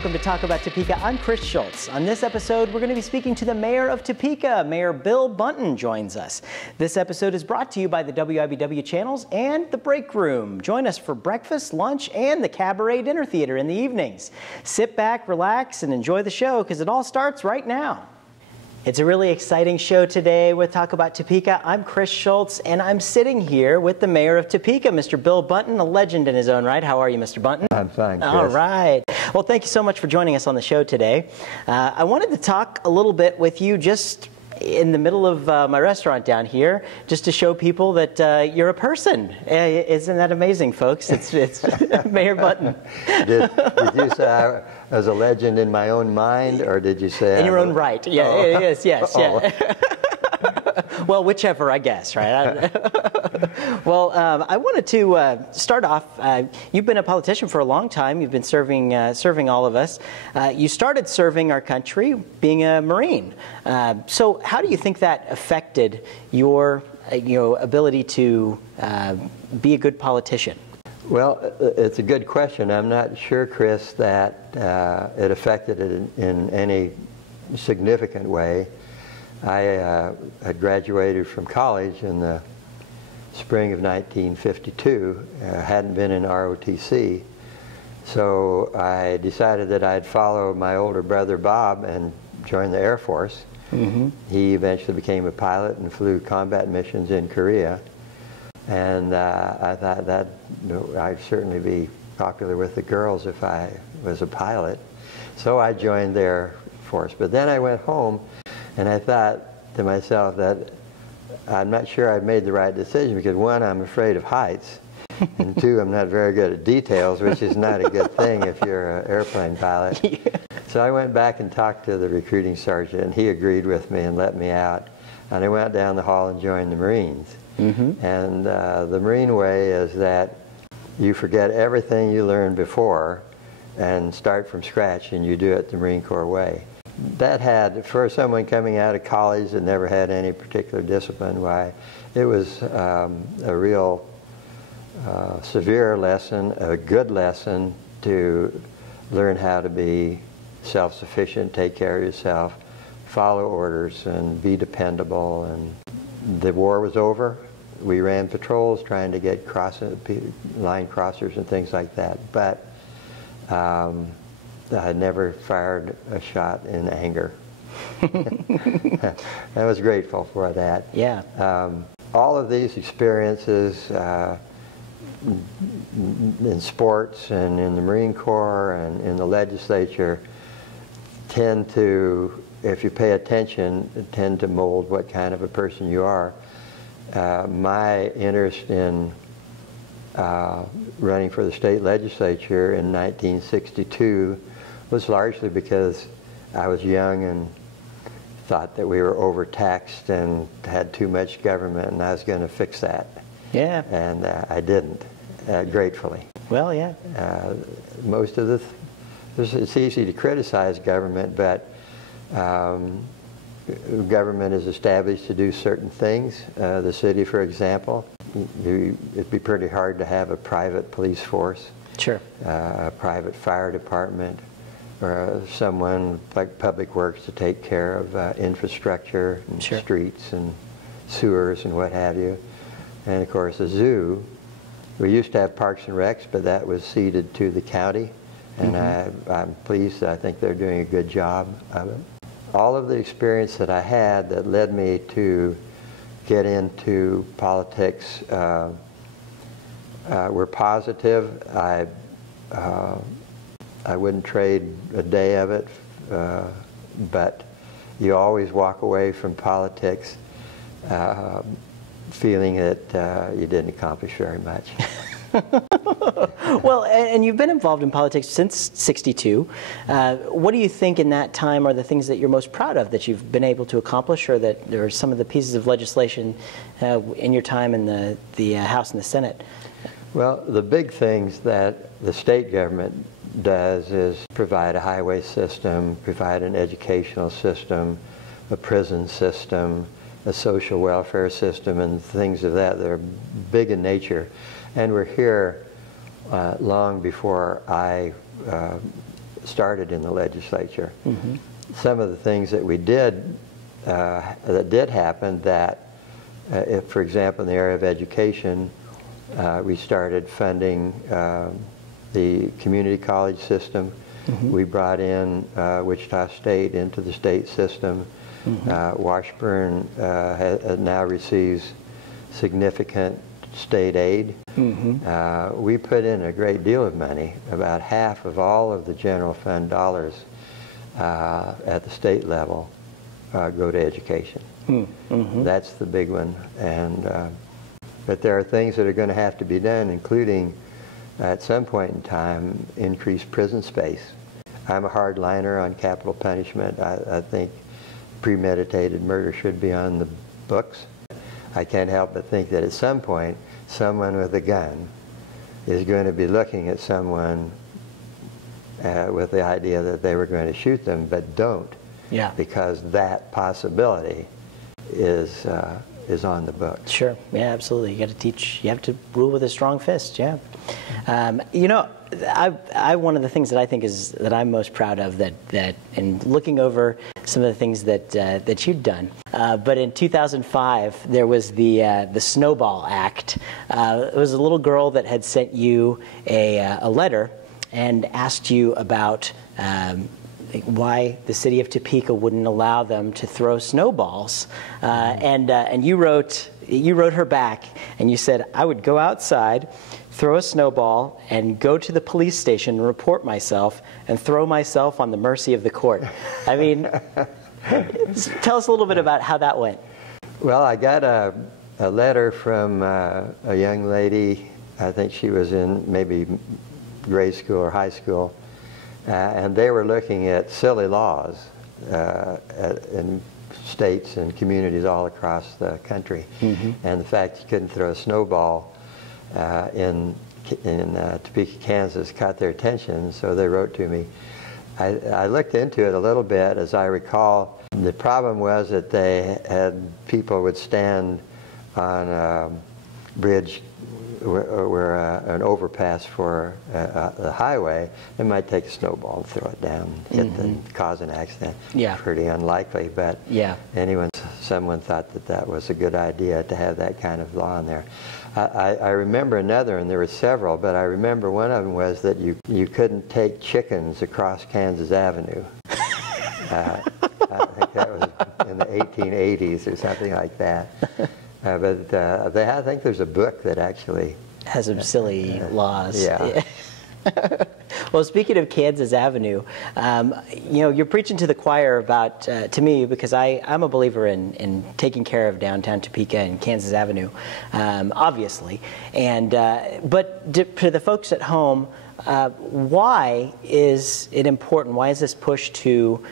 Welcome to Talk About Topeka. I'm Chris Schultz. On this episode, we're going to be speaking to the Mayor of Topeka. Mayor Bill Bunten joins us. This episode is brought to you by the WIBW channels and The Break Room. Join us for breakfast, lunch, and the Cabaret Dinner Theater in the evenings. Sit back, relax, and enjoy the show because it all starts right now. It's a really exciting show today with Talk About Topeka. I'm Chris Schultz, and I'm sitting here with the Mayor of Topeka, Mr. Bill Bunten, a legend in his own right. How are you, Mr. Bunten? I'm fine, Chris. All right. Well, thank you so much for joining us on the show today. I wanted to talk a little bit with you just in the middle of my restaurant down here, just to show people that you're a person. Isn't that amazing, folks? It's Mayor Bunten. Did you say I was a legend in my own mind, or did you say in your own right? Yeah, oh. Yes, yeah. Well, whichever, I guess, right? Well, I wanted to start off. You've been a politician for a long time. You've been serving all of us. You started serving our country being a Marine. So how do you think that affected your ability to be a good politician? Well, it's a good question. I'm not sure, Chris, that it affected it in any significant way. I had graduated from college in the spring of 1952, hadn't been in ROTC, so I decided that I'd follow my older brother Bob and join the Air Force. Mm-hmm. He eventually became a pilot and flew combat missions in Korea, and I thought that I'd certainly be popular with the girls if I was a pilot, so I joined the Air Force. But then I went home and I thought to myself that I'm not sure I'd made the right decision, because one, I'm afraid of heights, and two, I'm not very good at details, which is not a good thing if you're an airplane pilot. Yeah. So I went back and talked to the recruiting sergeant, and he agreed with me and let me out. And I went down the hall and joined the Marines. Mm-hmm. And the Marine way is that you forget everything you learned before and start from scratch, and you do it the Marine Corps way. That had, for someone coming out of college that never had any particular discipline, why, it was a real severe lesson, a good lesson to learn how to be self-sufficient, take care of yourself, follow orders, and be dependable. And the war was over. We ran patrols trying to get line crossers and things like that. But I never fired a shot in anger. I was grateful for that. Yeah. All of these experiences in sports and in the Marine Corps and in the legislature tend to, if you pay attention, tend to mold what kind of a person you are. My interest in running for the state legislature in 1962 was largely because I was young and thought that we were overtaxed and had too much government, and I was going to fix that. Yeah. And I didn't, gratefully. Well, yeah. Most of it's easy to criticize government, but government is established to do certain things. The city, for example, it'd be pretty hard to have a private police force. Sure. A private fire department, or someone like Public Works to take care of infrastructure and sure. Streets and sewers and what have you. And of course a zoo. We used to have Parks and Recs, but that was ceded to the county, and mm-hmm. I'm pleased. I think they're doing a good job of it. All of the experience that I had that led me to get into politics were positive. I wouldn't trade a day of it, but you always walk away from politics feeling that you didn't accomplish very much. Well, and you've been involved in politics since '62. What do you think in that time are the things that you're most proud of that you've been able to accomplish, or that there are some of the pieces of legislation in your time in the House and the Senate? Well, the big things that the state government does is provide a highway system, provide an educational system, a prison system, a social welfare system, and things of that are big in nature. And we're here long before I started in the legislature. Some of the things that we did, that did happen, that if, for example, in the area of education, we started funding the community college system. We brought in Wichita State into the state system. Washburn now receives significant state aid. We put in a great deal of money. About half of all of the general fund dollars at the state level go to education. That's the big one. And but there are things that are going to have to be done, including at some point in time increase prison space. I'm a hardliner on capital punishment. I think premeditated murder should be on the books. I can't help but think that at some point someone with a gun is going to be looking at someone with the idea that they were going to shoot them, but don't, because that possibility is on the books. Sure. Yeah, absolutely. You got to teach. You have to rule with a strong fist. Yeah. You know, one of the things that I think is that I'm most proud of that in looking over some of the things that you'd done. But in 2005, there was the Snowball Act. It was a little girl that had sent you a letter and asked you about why the city of Topeka wouldn't allow them to throw snowballs, and you wrote her back, and you said, I would go outside, throw a snowball, and go to the police station and report myself, and throw myself on the mercy of the court. I mean, tell us a little bit about how that went. Well, I got a letter from a young lady. I think she was in maybe grade school or high school. And they were looking at silly laws in states and communities all across the country. And the fact you couldn't throw a snowball in Topeka, Kansas caught their attention, so they wrote to me. I looked into it a little bit. As I recall, the problem was that they had people would stand on a bridge where an overpass for the highway, they might take a snowball and throw it down, cause an accident. Pretty unlikely, but someone thought that was a good idea to have that kind of law in there. I remember another, and there were several, but I remember one of them was that you couldn't take chickens across Kansas Avenue. I think that was in the 1880s or something like that. But I think there's a book that actually has some silly laws. Yeah. Well, speaking of Kansas Avenue, you know, you're preaching to the choir about, to me, because I'm a believer in taking care of downtown Topeka and Kansas Avenue, obviously. And but to the folks at home, why is it important? Why is this push to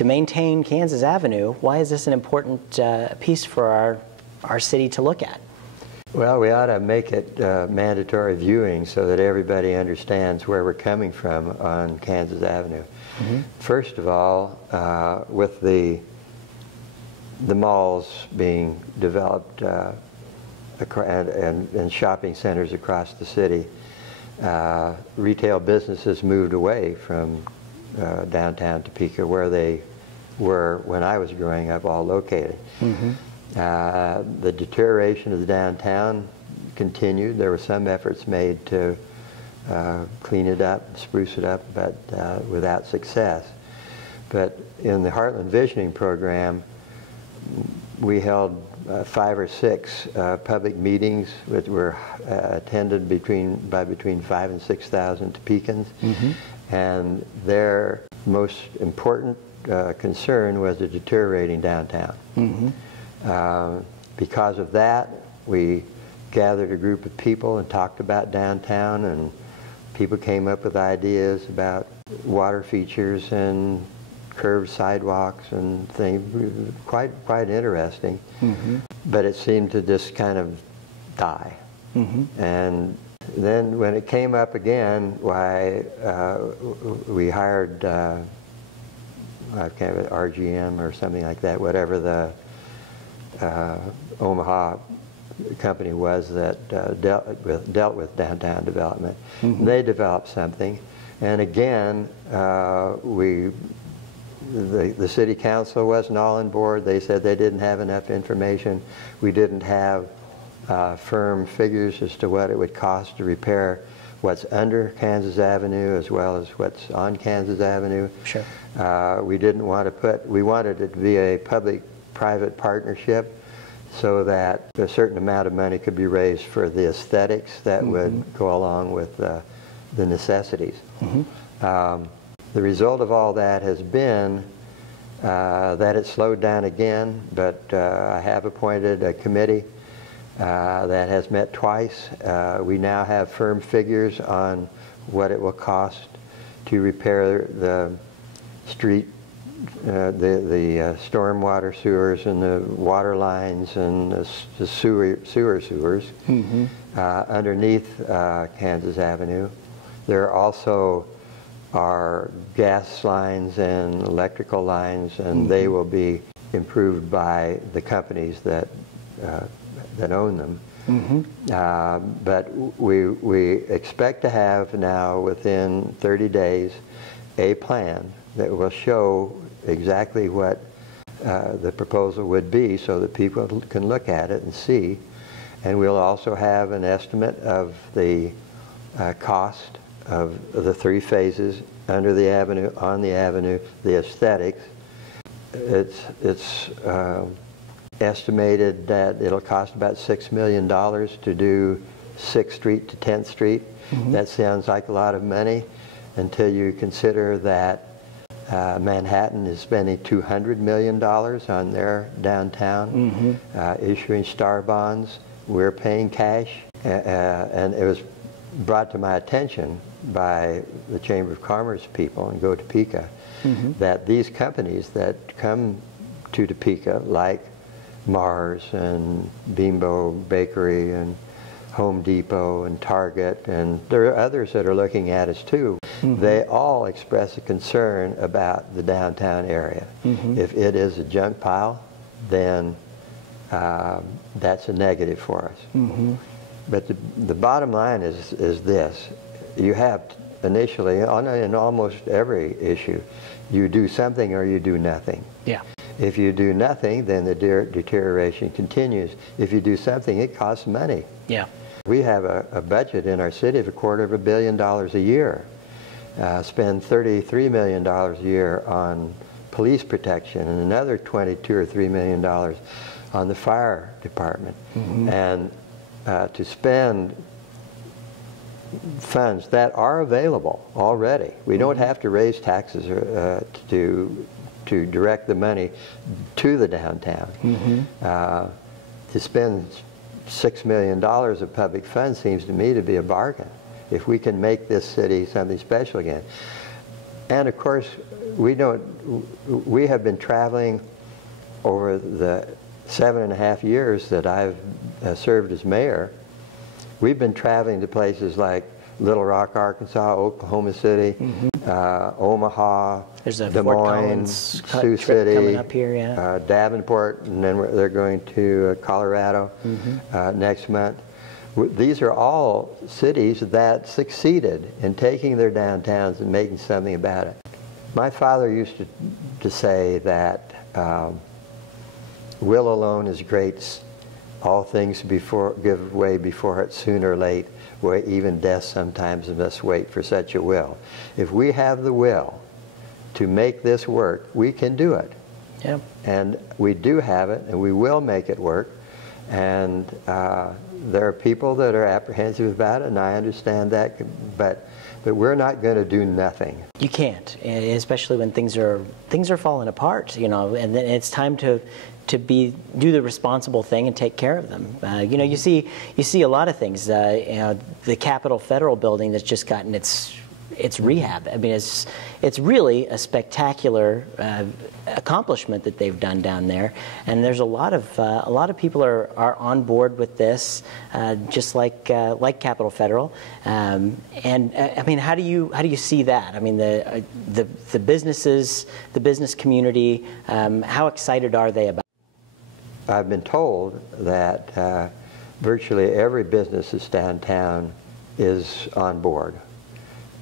maintain Kansas Avenue? Why is this an important piece for our city to look at? Well, we ought to make it mandatory viewing so that everybody understands where we're coming from on Kansas Avenue. First of all, with the malls being developed and shopping centers across the city, retail businesses moved away from downtown Topeka, where they were when I was growing up, all located. The deterioration of the downtown continued. There were some efforts made to clean it up, spruce it up, but without success. But in the Heartland Visioning Program, we held 5 or 6 public meetings that were attended by between 5,000 and 6,000 Topekans. And their most important concern was the deteriorating downtown. Because of that, we gathered a group of people and talked about downtown, and people came up with ideas about water features and curved sidewalks and things. Quite interesting. But it seemed to just kind of die. And then when it came up again, why we hired RGM or something like that, whatever the Omaha company was that dealt with downtown development. They developed something. And again, the city council wasn't all on board. They said they didn't have enough information. We didn't have firm figures as to what it would cost to repair what's under Kansas Avenue as well as what's on Kansas Avenue. Sure. We didn't want to we wanted it to be a public-private partnership so that a certain amount of money could be raised for the aesthetics that would go along with the necessities. The result of all that has been that it slowed down again, but I have appointed a committee that has met twice. We now have firm figures on what it will cost to repair the street, the stormwater sewers and the water lines and the sewers underneath Kansas Avenue. There also are gas lines and electrical lines, and they will be improved by the companies that own them. But we expect to have now within 30 days a plan that will show exactly what the proposal would be so that people can look at it and see. And we'll also have an estimate of the cost of the 3 phases under the avenue, on the avenue, the aesthetics. It's estimated that it'll cost about $6 million to do 6th Street to 10th Street. That sounds like a lot of money until you consider that Manhattan is spending $200 million on their downtown, issuing star bonds. We're paying cash, and it was brought to my attention by the Chamber of Commerce people in Topeka that these companies that come to Topeka, like Mars and Bimbo Bakery and Home Depot and Target, and there are others that are looking at us too, they all express a concern about the downtown area. If it is a junk pile, then that's a negative for us. But the bottom line is this. You have initially, in almost every issue, you do something or you do nothing. Yeah. If you do nothing, then the deterioration continues. If you do something, it costs money. Yeah. We have a budget in our city of $250 million a year. Spend $33 million a year on police protection and another $22 or $23 million on the fire department. And to spend funds that are available already. We don't have to raise taxes to direct the money to the downtown. To spend $6 million of public funds seems to me to be a bargain if we can make this city something special again. And of course, we have been traveling over the 7.5 years that I've served as mayor. We've been traveling to places like Little Rock, Arkansas, Oklahoma City, Omaha, Des Moines, Sioux City, coming up here, yeah. Davenport, and then they're going to Colorado next month. These are all cities that succeeded in taking their downtowns and making something about it. My father used to say that will alone is great. All things give way before it, sooner or late. Where even death sometimes must wait for such a will. If we have the will to make this work, we can do it. Yeah. And we do have it, and we will make it work. And there are people that are apprehensive about it, and I understand that, but we're not going to do nothing. You can't, especially when things are falling apart, you know, and then it's time to do the responsible thing and take care of them. You know, you see a lot of things. You know, the Capitol Federal building that's just gotten its rehab. I mean, it's really a spectacular accomplishment that they've done down there. And there's a lot of people are on board with this, just like Capitol Federal. And I mean, how do you see that? I mean, the businesses, the business community, how excited are they about it? I've been told that virtually every business that's downtown is on board.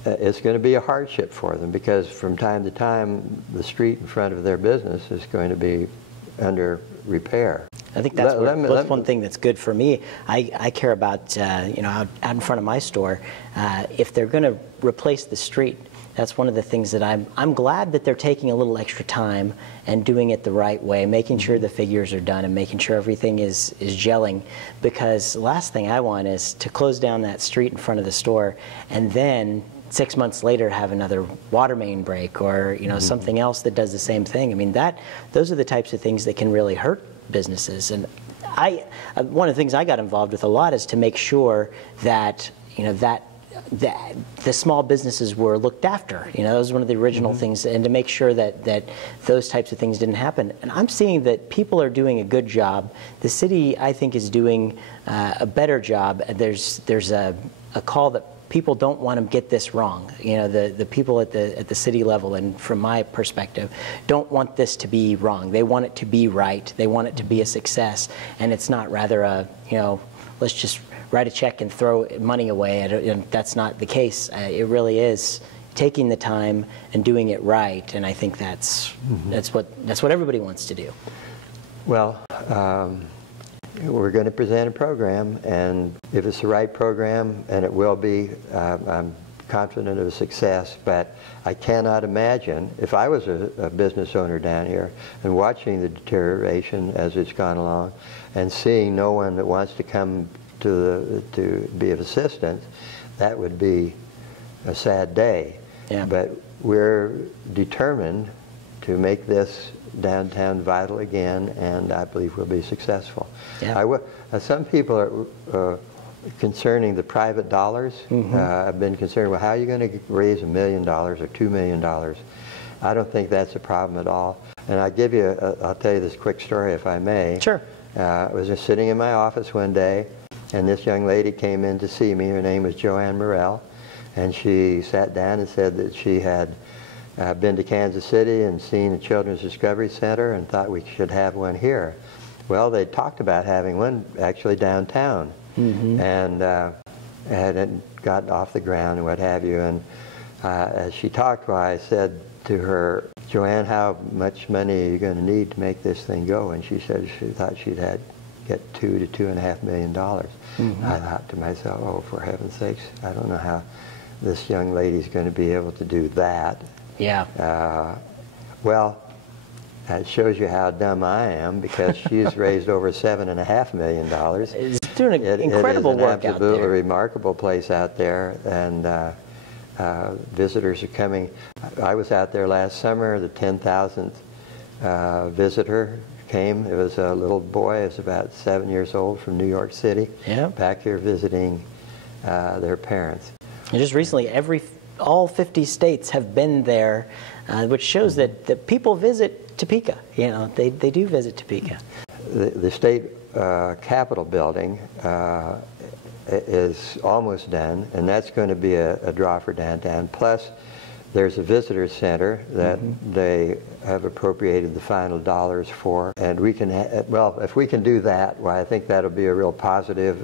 it's going to be a hardship for them, because from time to time the street in front of their business is going to be under repair. I think that's one thing that's good for me. I care about, you know, out in front of my store, if they're going to replace the street, that's one of the things that I'm glad that they're taking a little extra time and doing it the right way, making sure the figures are done and making sure everything is gelling, because the last thing I want is to close down that street in front of the store and then 6 months later have another water main break, or, you know, something else that does the same thing. I mean, those are the types of things that can really hurt businesses. And one of the things I got involved with a lot is to make sure that, you know, that the small businesses were looked after. You know, that was one of the original things, and to make sure that those types of things didn't happen. And I'm seeing that people are doing a good job. The city, I think, is doing a better job. There's a call that people don't want to get this wrong. You know, the people at the city level, and from my perspective, don't want this to be wrong. They want it to be right. They want it to be a success, and it's not rather a, you know, let's just write a check and throw money away. And that's not the case. It really is taking the time and doing it right, and I think that's what everybody wants to do. Well, we're going to present a program, and if it's the right program, and it will be, I'm confident of success, but I cannot imagine, if I was a business owner down here and watching the deterioration as it's gone along and seeing no one that wants to come to be of assistance, that would be a sad day. Yeah. But we're determined to make this downtown vital again, and I believe we'll be successful. Yeah. Some people are concerning the private dollars. I've been concerned, well, how are you going to raise $1 million or $2 million? I don't think that's a problem at all. And I'll tell you this quick story, if I may. Sure. I was just sitting in my office one day, and this young lady came in to see me. Her name was Joanne Morrell, and she sat down and said that she had been to Kansas City and seen a Children's Discovery Center and thought we should have one here. Well, they talked about having one actually downtown, and hadn't gotten off the ground and what have you. And as she talked, I said to her, Joanne, how much money are you going to need to make this thing go? And she said she thought she'd get $2 to $2.5 million. I thought to myself, oh, for heaven's sakes, I don't know how this young lady's going to be able to do that. Yeah. Well, that shows you how dumb I am, because she's raised over $7.5 million. It's doing incredible work out there. It is an absolutely remarkable place out there, and visitors are coming. I was out there last summer. The 10,000th visitor came. It was a little boy. He was about 7 years old from New York City. Yeah. Back here visiting their parents. And just recently, all 50 states have been there, which shows that people visit Topeka. You know, they do visit Topeka. The state Capitol building is almost done, and that's going to be a draw for downtown. Plus, there's a visitor center that they have appropriated the final dollars for, and we can, well, if we can do that, well, I think that'll be a real positive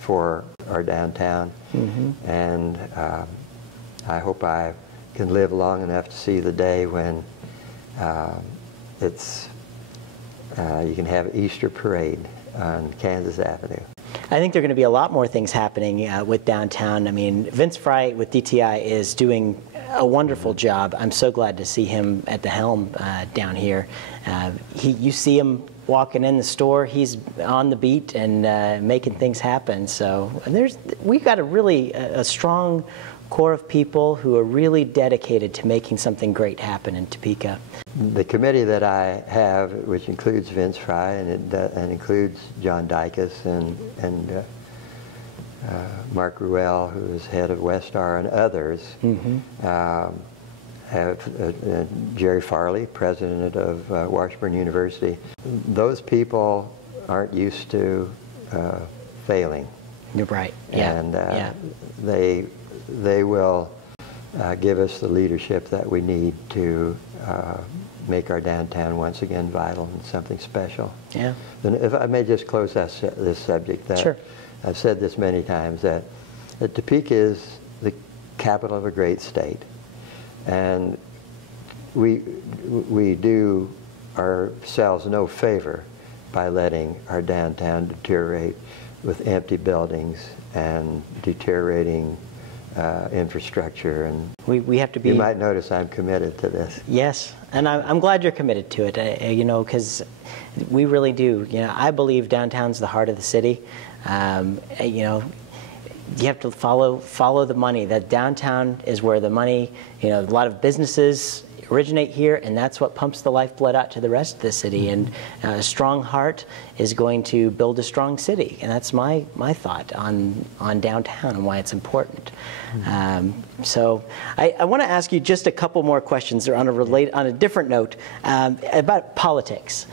for our downtown. And I hope I can live long enough to see the day when you can have an Easter parade on Kansas Avenue. I think there are going to be a lot more things happening with downtown. I mean, Vince Fry with DTI is doing a wonderful job. I'm so glad to see him at the helm down here. You see him walking in the store. He's on the beat and making things happen. So we've got a strong core of people who are really dedicated to making something great happen in Topeka. The committee that I have, which includes Vince Fry and includes John Dicus and Mark Ruel, who is head of Westar, and others, have Jerry Farley, president of Washburn University. Those people aren't used to failing. You're right. Yeah. And they will give us the leadership that we need to make our downtown once again vital and something special. Yeah. And if I may just close this subject, that Sure. I've said this many times, that Topeka is capital of a great state. And we do ourselves no favor by letting our downtown deteriorate with empty buildings and deteriorating infrastructure. And we have to be. You might notice I'm committed to this. Yes, and I'm glad you're committed to it. You know, because we really do. You know, I believe downtown's the heart of the city. You know, you have to follow the money. That downtown is where the money. You know, a lot of businesses originate here, and that's what pumps the lifeblood out to the rest of the city. And a strong heart is going to build a strong city, and that's my thought on downtown and why it's important. So I want to ask you just a couple more questions on a different note about politics.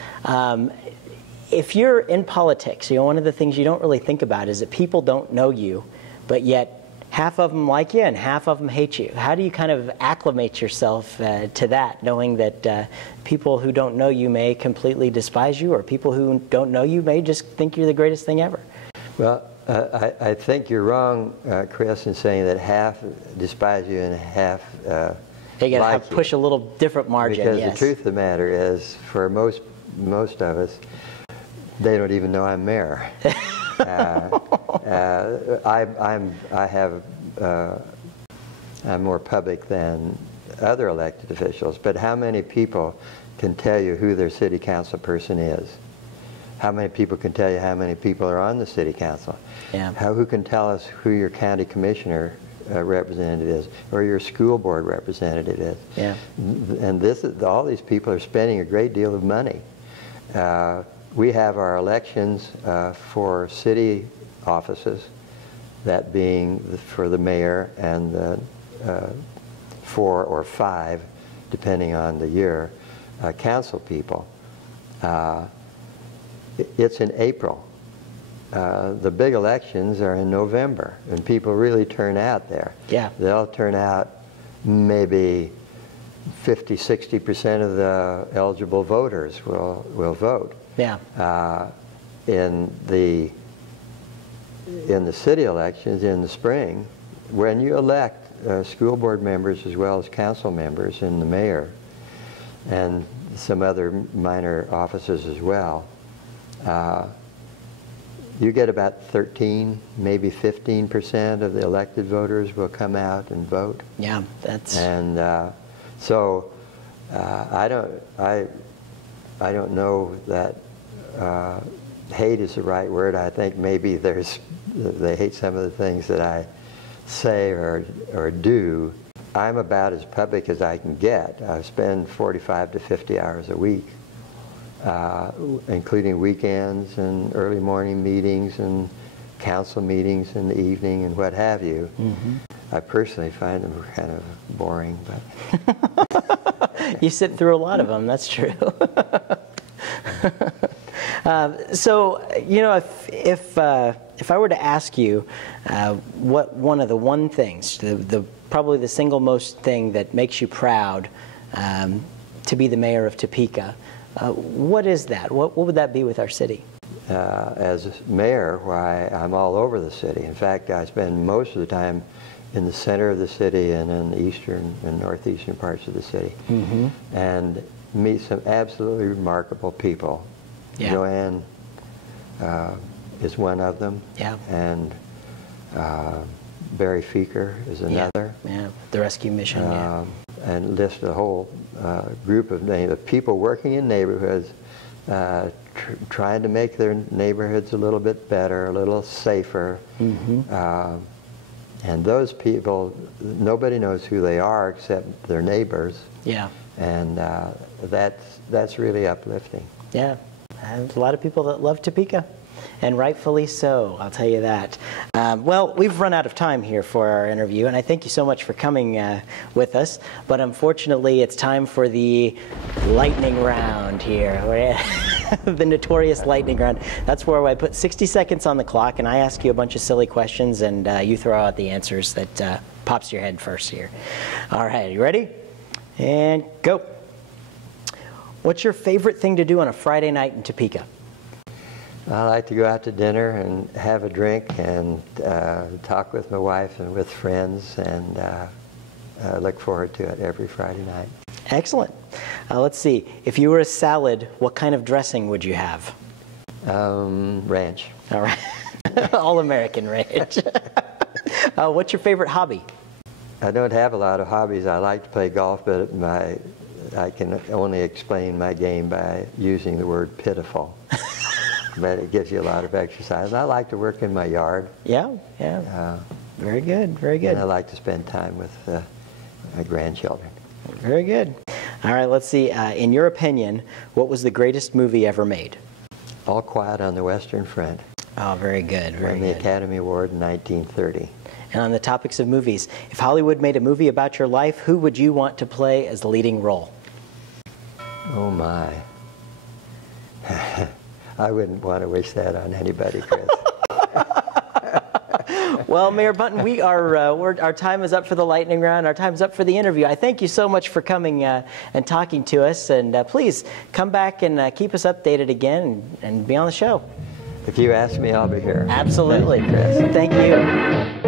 If you're in politics, you know, one of the things you don't really think about is that people don't know you, but yet half of them like you and half of them hate you. How do you kind of acclimate yourself to that, knowing that people who don't know you may completely despise you, or people who don't know you may just think you're the greatest thing ever? Well, I think you're wrong, Chris, in saying that half despise you and half they got like to push a little different margin. Because yes. the truth of the matter is, for most of us, they don't even know I'm mayor. I'm more public than other elected officials, but how many people can tell you who their city council person is? How many people can tell you how many people are on the city council? Yeah. Who can tell us who your county commissioner representative is, or your school board representative is? Yeah. And all these people are spending a great deal of money. We have our elections for city offices, that being for the mayor and the 4 or 5, depending on the year, council people. It's in April. The big elections are in November, and people really turn out there. Yeah. They'll turn out maybe 50–60% of the eligible voters will vote. Yeah. In the city elections in the spring, when you elect school board members as well as council members and the mayor and some other minor offices as well, you get about 13, maybe 15% of the elected voters will come out and vote. Yeah, that's. And so I don't know that hate is the right word. I think maybe they hate some of the things that I say or do. I'm about as public as I can get. I spend 45 to 50 hours a week, including weekends and early morning meetings and council meetings in the evening and what have you. Mm-hmm. I personally find them kind of boring, but you sit through a lot of them. That's true. So, you know, if I were to ask you what one of the things, probably the single most thing that makes you proud to be the mayor of Topeka, what is that? What would that be with our city? As mayor, why, I'm all over the city. In fact, I spend most of the time in the center of the city and in the eastern and northeastern parts of the city, mm-hmm. and meet some absolutely remarkable people. Yeah. Joanne is one of them. Yeah. And Barry Feeker is another. Yeah. The rescue mission. And list a whole group of people working in neighborhoods, trying to make their neighborhoods a little bit better, a little safer. Mm-hmm. And those people, nobody knows who they are except their neighbors. Yeah. And that's really uplifting. Yeah. There's a lot of people that love Topeka, and rightfully so, I'll tell you that. Well, we've run out of time here for our interview, and I thank you so much for coming with us, but unfortunately it's time for the lightning round here. The notorious lightning round. That's where I put 60 seconds on the clock, and I ask you a bunch of silly questions, and you throw out the answers that pops your head first here. All right, you ready? And go. What's your favorite thing to do on a Friday night in Topeka? I like to go out to dinner and have a drink and talk with my wife and with friends, and I look forward to it every Friday night. Excellent. Let's see. If you were a salad, what kind of dressing would you have? Ranch. All right. All-American ranch. What's your favorite hobby? I don't have a lot of hobbies. I like to play golf, but I can only explain my game by using the word pitiful. But it gives you a lot of exercise. I like to work in my yard. Yeah, yeah. Very good, very good. And I like to spend time with my grandchildren. Very good. All right, let's see. In your opinion, what was the greatest movie ever made? All Quiet on the Western Front. Oh, very good, very Won good. the Academy Award in 1930. And on the topics of movies, if Hollywood made a movie about your life, who would you want to play as the leading role? Oh, my. I wouldn't want to wish that on anybody, Chris. Well, Mayor Bunten, our time is up for the lightning round. Our time is up for the interview. I thank you so much for coming and talking to us. And please come back and keep us updated again and be on the show. If you ask me, I'll be here. Absolutely. Thank you, Chris. Thank you.